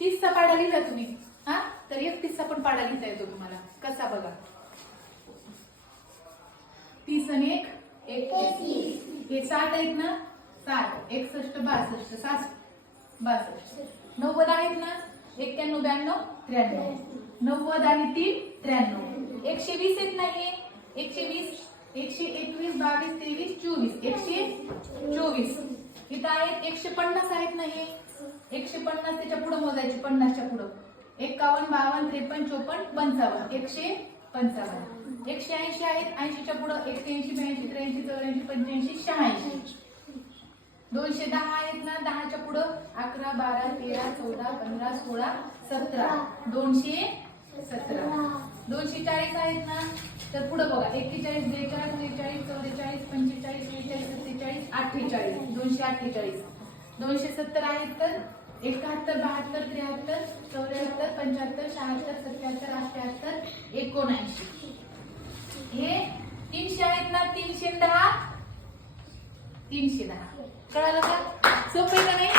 30चा पाढा लिहिला तुम्ही हा, तर 31चा पण पाढा लिहिता येतो तुम्हाला. कसा बघा, 30 आणि 1 31. हे 60 आहेत ना, 60 61 62 60 62. 90 आहेत ना, 91 92 93. 90 आणि 3 93. 120 येत नाहीये, 120 121 22 23 24 124. इथं आहेत 150 आहेत नाही, 150 त्याच्या पुढे मोजायचे, 50च्या पुढे 51 52 53 54 55 155. 180 आहेत, 80च्या पुढे 81 82 83 84 85 86. 210 आहेत ना, 10च्या पुढे 11 12 13 14 15 16 17 217. 240 आहेत ना, तर पुढे बघा 41 42 43 44 45 46 47 48. 248. 270 आहेत तर 71 72 73 74 75 76 77 78 79. हे 300 आहेत ना, 310 310. कळालं का? सोपं आहे का नाही?